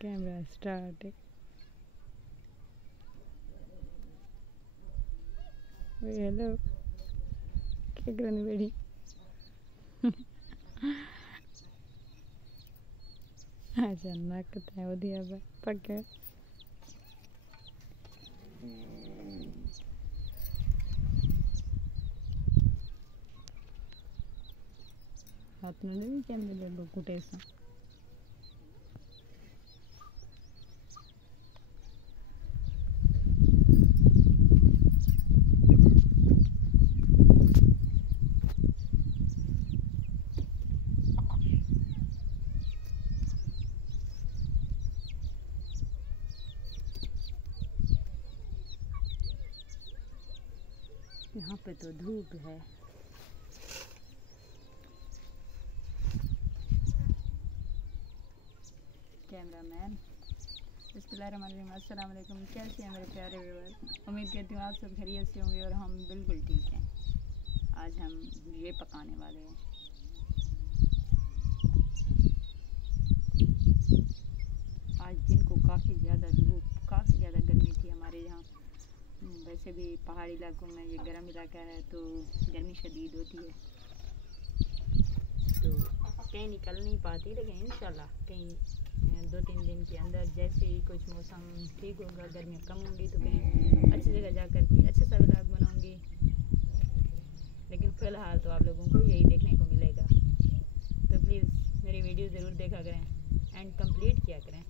Camera start है। Hello क्या करनी बेड़ी अच्छा नक ते वधिया पक्के हाथ में नहीं कैमरे दे कुटे सा यहाँ पे तो धूप है। कैमरामैन अस्सलाम वालेकुम। कैसे हैं मेरे प्यारे व्यूअर? उम्मीद करती हूँ आप सब खैरियत से होंगे और हम बिल्कुल ठीक हैं। आज हम ये पकाने वाले हैं। आज दिन को काफ़ी ज़्यादा धूप, काफ़ी ज़्यादा गर्मी थी हमारे यहाँ। वैसे भी पहाड़ी इलाकों में ये गर्म इलाका है तो गर्मी शदीद होती है, तो कहीं निकल नहीं पाती, लेकिन इंशाल्लाह कहीं 2-3 दिन के अंदर जैसे ही कुछ मौसम ठीक होगा, गर्मियाँ कम होंगी तो कहीं अच्छी जगह जाकर कोई अच्छा सा व्लॉग बनाऊंगी। लेकिन फ़िलहाल तो आप लोगों को यही देखने को मिलेगा, तो प्लीज़ मेरी वीडियो ज़रूर देखा करें, एंड कंप्लीट किया करें।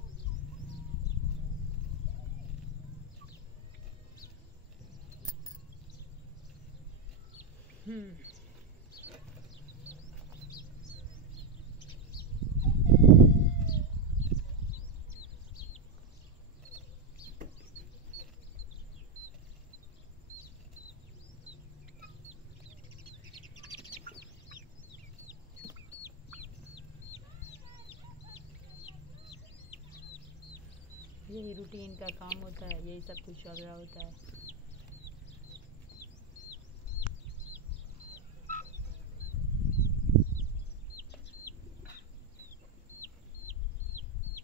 यही रूटीन का काम होता है, यही सब कुछ चल रहा होता है।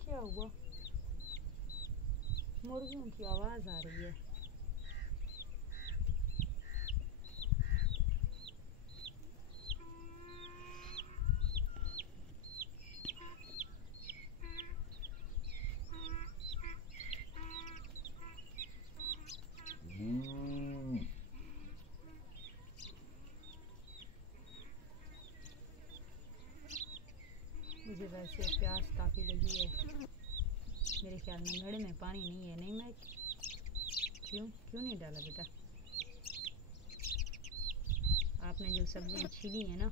क्या हुआ? मुर्गियों की आवाज़ आ रही है। मुझे वैसे प्यास काफ़ी लगी है। मेरे ख्याल में घड़े में पानी नहीं है। नहीं मैं क्यों नहीं डाला बेटा? आपने जो सब्जियां छीली है ना,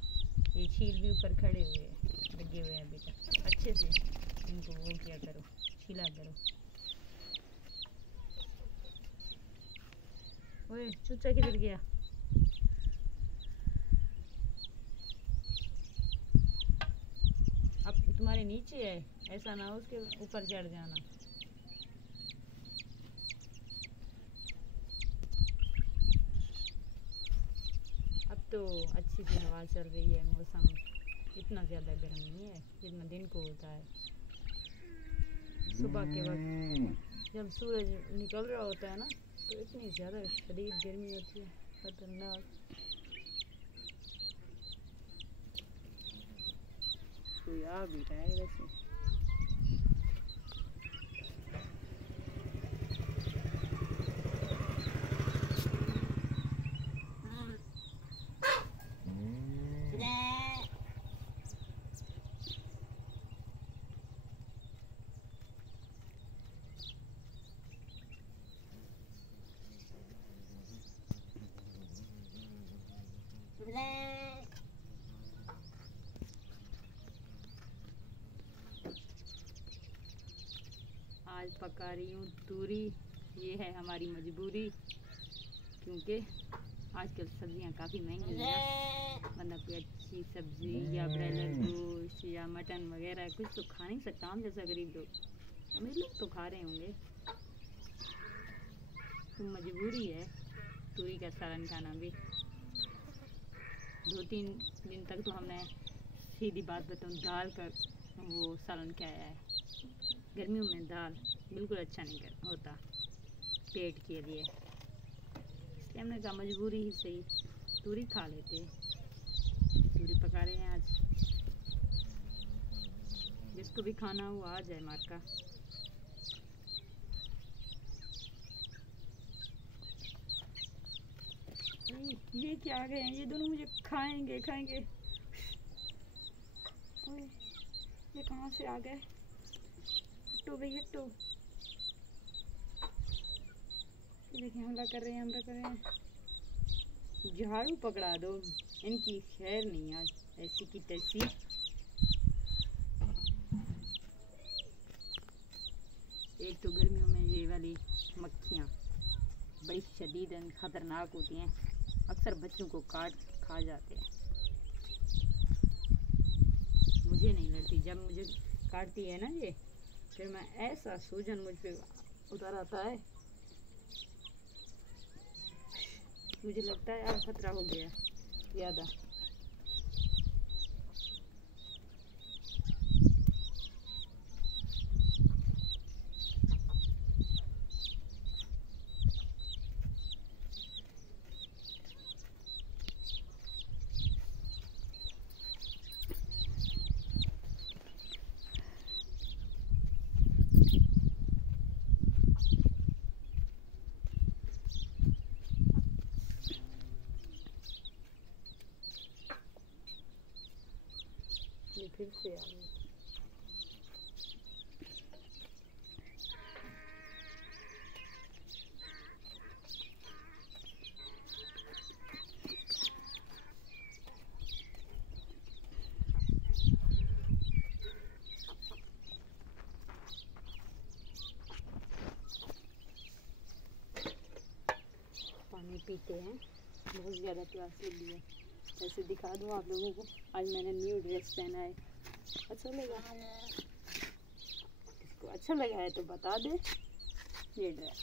ये छील भी ऊपर खड़े हुए लगे हुए हैं बेटा। अच्छे से इनको वो किया करो, छीला करो। ओए चूचा किधर गया? अब तुम्हारे नीचे है, ऐसा ना हो उसके ऊपर चढ़ जाना। अब तो अच्छी सी हवा चल रही है, मौसम इतना ज़्यादा गर्म नहीं है जितना दिन को होता है। सुबह के वक्त जब सूरज निकल रहा होता है ना, तो इतनी ज़्यादा शदीद गर्मी होती है, खतरनाक। कोई आ भी रहा है वैसे। आज पका रही हूँ तूरी। ये है हमारी मजबूरी, क्योंकि आजकल सब्जियाँ काफ़ी महंगी हैं। मतलब कोई अच्छी सब्जी या ब्रॉयलर गोश्त या मटन वगैरह कुछ तो खा नहीं सकता हम जैसा गरीब लोग। अमीर लोग तो खा रहे होंगे, तो मजबूरी है तूरी का सालन खाना भी। 2-3 दिन तक तो हमने, सीधी बात बताऊँ, दाल का वो सालन खाया है। गर्मियों में दाल बिल्कुल अच्छा नहीं कर होता पेट के लिए, इसलिए हमने कहा मजबूरी ही सही तूरी खा लेते। तूरी पका रहे हैं आज, जिसको भी खाना हो आ जाए मार्का। ये क्या आ गए हैं, ये दोनों मुझे खाएंगे। ओए, ये कहाँ से आ गए? हटो भाई हटो। देखिए हमला कर रहे हैं। झाड़ू पकड़ा दो, इनकी खैर नहीं आज, ऐसी की तैसी। एक तो गर्मियों में ये वाली मक्खियाँ बड़ी शदीद खतरनाक होती हैं, अक्सर बच्चों को काट खा जाते हैं। मुझे नहीं लड़ती, जब मुझे काटती है ना ये, फिर मैं ऐसा सूजन मुझ पे उतर आता है, मुझे लगता है अब खतरा हो गया ज़्यादा। ये फिर से आ गई। पानी पीते हैं, बहुत ज़्यादा प्यास लगी है। ऐसे दिखा दूँ आप लोगों को, आज मैंने न्यू ड्रेस पहना है। अच्छा लगा? इसको अच्छा लगा है तो बता दे। ये ड्रेस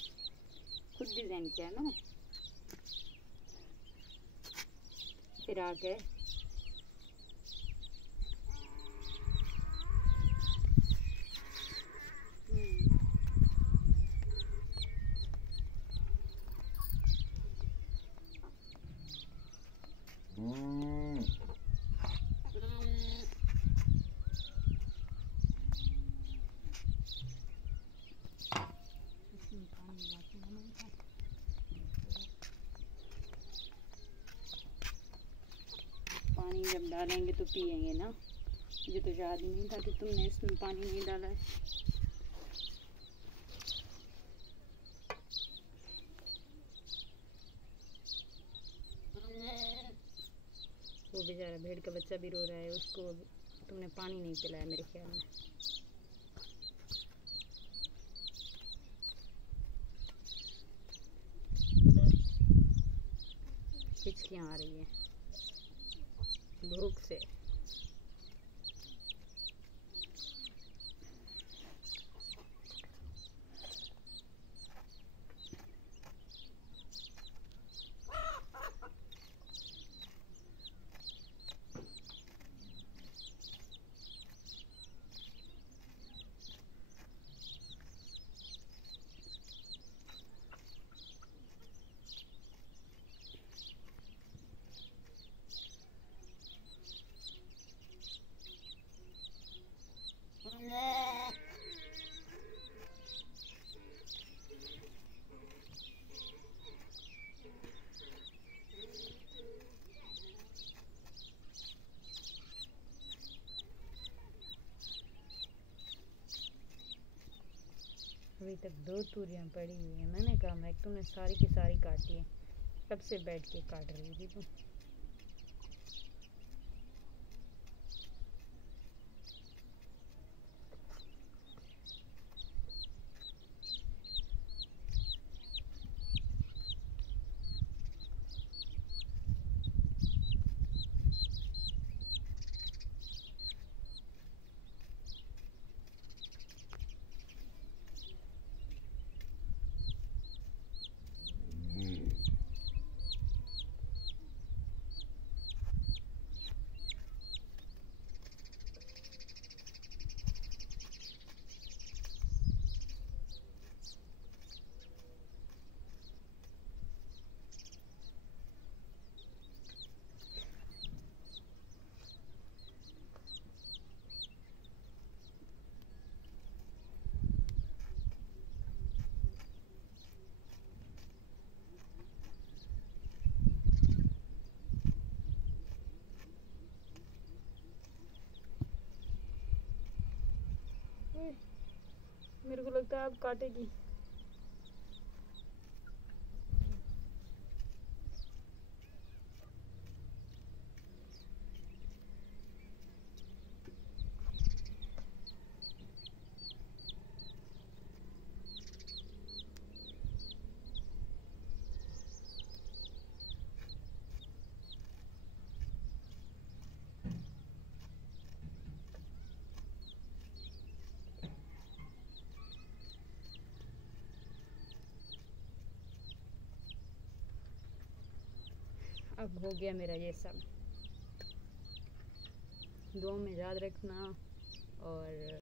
खुद डिज़ाइन किया ना, फिर आके पानी जब डालेंगे तो पिएंगे ना। मुझे तो याद ही नहीं था कि तुमने इसमें पानी नहीं डाला है। वो बेचारा भेड़ का बच्चा भी रो रहा है, उसको तुमने पानी नहीं पिलाया मेरे ख्याल में। हिचकियाँ आ रही हैं भूख से। अभी तक 2 तूरियाँ पड़ी हुई हैं। मैंने कहा मैं तुमने सारी की सारी काटी है, कब से बैठ के काट रही थी तुम। को लगता है अब काटेगी। अब हो गया मेरा ये सब। दुआ में याद रखना और